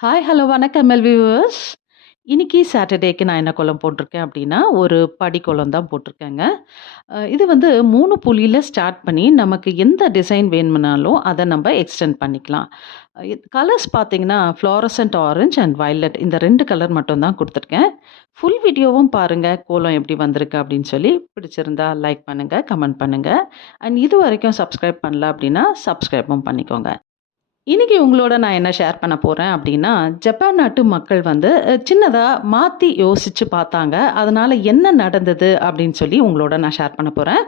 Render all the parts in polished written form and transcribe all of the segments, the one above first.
Hi, hello, வணக்கம் viewers. இன்னைக்கு சாட்டர்டேக்கு நான் என்ன கோலம் போட்டிருக்கேன் அப்படின்னா, ஒரு படி கோலம் தான் போட்டிருக்கேங்க. இது வந்து 3 புள்ளியில ஸ்டார்ட் பண்ணி, நமக்கு எந்த டிசைன் வேணும்னாலும் அத நம்ப எக்ஸ்டெண்ட் பண்ணிக்கலாம். கலர்ஸ் பார்த்தீங்கன்னா, ஃப்ளோரசன்ட் ஆரஞ்ச் அண்ட் வயலட் இந்த 2 கலர் மட்டும் தான் குடுத்துருக்கேன். ஃபுல் வீடியோவும் பாருங்க, கோலம் எப்படி வந்திருக்கு அப்படின்னு சொல்லி. பிடிச்சிருந்தா லைக் பண்ணுங்க, கமெண்ட் பண்ணுங்க. அண்ட் இதுவரைக்கும் சப்ஸ்கிரைப் பண்ணல அப்படின்னா, சப்ஸ்கிரைபும் பண்ணிக்கோங்க. இன்னைக்கு உங்களோட நான் என்ன ஷேர் பண்ண போறேன் அப்படின்னா, ஜப்பான் நாட்டு மக்கள் வந்து சின்னதா மாத்தி யோசிச்சு பார்த்தாங்க. அதனால என்ன நடந்தது அப்படின்னு சொல்லி உங்களோட நான் ஷேர் பண்ண போறேன்.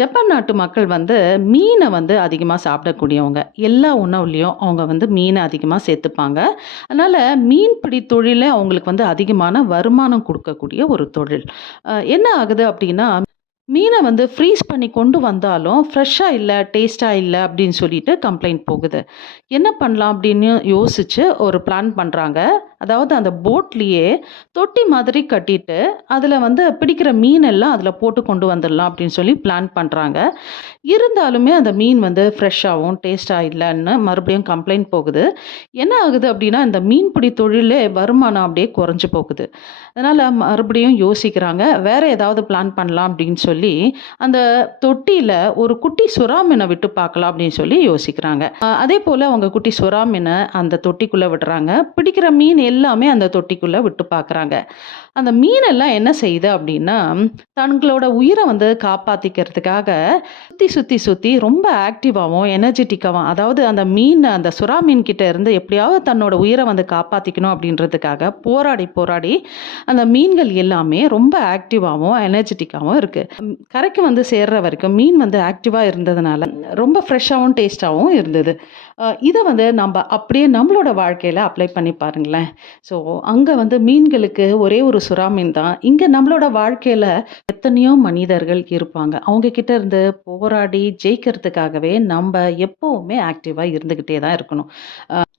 ஜப்பான் நாட்டு மக்கள் வந்து மீன வந்து அதிகமா சாப்பிடக்கூடியவங்க. எல்லா உணவுலயும் அவங்க வந்து மீன அதிகமா சேர்த்துப்பாங்க. அதனால மீன்பிடி தொழிலே அவங்களுக்கு வந்து அதிகமான வருமானம் குடுக்கக்கூடிய ஒரு தொழில். என்ன ஆகுது அப்படின்னா, மீன வந்து ஃப்ரீஸ் பண்ணி கொண்டு வந்தாலும், ஃப்ரெஷ்ஷா இல்ல, டேஸ்ட்டா இல்ல அப்படின்னு சொல்லிட்டு கம்ப்ளைண்ட் போகுது. என்ன பண்ணலாம் அப்படின்னு யோசிச்சு ஒரு பிளான் பண்றாங்க. அதாவது அந்த போட்லயே தொட்டி மாதிரி கட்டிட்டு, அதுல வந்து பிடிக்கிற மீன் எல்லாம் அதுல போட்டு கொண்டு வந்துடலாம் அப்படின்னு சொல்லி பிளான் பண்றாங்க. இருந்தாலுமே அந்த மீன் வந்து ஃப்ரெஷ்ஷாவும், டேஸ்ட்டா இல்லன்னு மறுபடியும் கம்ப்ளைண்ட் போகுது. என்ன ஆகுது அப்படின்னா, இந்த மீன்பிடி தொழிலே வருமானம் அப்படியே குறைஞ்சு போகுது. அதனால மறுபடியும் யோசிக்கிறாங்க. வேற ஏதாவது பிளான் பண்ணலாம் அப்படின்னு சொல்லி, அந்த தொட்டியில ஒரு குட்டி சுறா மீன விட்டு பார்க்கலாம் அப்படின்னு சொல்லி யோசிக்கிறாங்க. அதேபோல அவங்க குட்டி சுறா மீன அந்த தொட்டிக்குள்ள விடுறாங்க. பிடிக்கிற மீன் எல்லாமே அந்த தொட்டிக்குள்ள விட்டு பார்க்குறாங்க. அந்த மீனெல்லாம் என்ன செய்யுது அப்படின்னா, தங்களோட உயிர வந்து காப்பாத்திக்கிறதுக்காக சுத்தி, சுத்தி, சுத்தி ரொம்ப ஆக்டிவாவும், எனர்ஜெட்டிக்காவும் அதாவது அந்த மீன் அந்த சுறா மீன் கிட்ட இருந்து எப்படியாவது தன்னோட உயிர வந்து காப்பாத்திக்கணும் அப்படின்றதுக்காக போராடி, போராடி அந்த மீன்கள் எல்லாமே ரொம்ப ஆக்டிவாவும், எனர்ஜெட்டிக்காவும் இருக்கு. கரைக்கு வந்து சேர்ற வரைக்கும் மீன் வந்து ஆக்டிவா இருந்ததுனால, ரொம்ப ஃப்ரெஷ்ஷாவும், டேஸ்ட்டாவும் இருந்தது. இத வந்து நம்ப அப்படியே நம்மளோட வாழ்க்கையில அப்ளை பண்ணி பாருங்களேன். ஸோ, அங்க வந்து மீன்களுக்கு ஒரே ஒரு சுறா மீன் தான். இங்க நம்மளோட வாழ்க்கையில எத்தனையோ மனிதர்கள் இருப்பாங்க. அவங்க கிட்ட இருந்து போராடி ஜெயிக்கிறதுக்காகவே நம்ப எப்பவுமே ஆக்டிவா இருந்துகிட்டே தான் இருக்கணும்.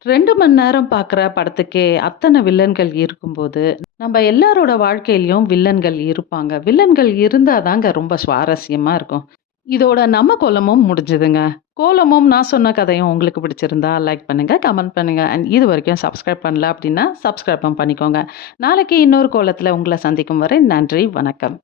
2 மணி நேரம் பார்க்குற படத்துக்கே அத்தன வில்லன்கள் இருக்கும்போது, நம்ம எல்லாரோட வாழ்க்கையிலயும் வில்லன்கள் இருப்பாங்க. வில்லன்கள் இருந்தா தாங்க ரொம்ப சுவாரஸ்யமா இருக்கும். இதோட நம்ம கோலமும் முடிஞ்சதுங்க. கோலமும் நான் சொன்ன கதையும் உங்களுக்கு பிடிச்சிருந்தா லைக் பண்ணுங்க, கமெண்ட் பண்ணுங்க. அண்ட் இதுவரைக்கும் சப்ஸ்கிரைப் பண்ணல அப்படின்னா, சப்ஸ்கிரைபும் பண்ணிக்கோங்க. நாளைக்கு இன்னொரு கோலத்துல உங்கள சந்திக்கும் வரை நன்றி, வணக்கம்.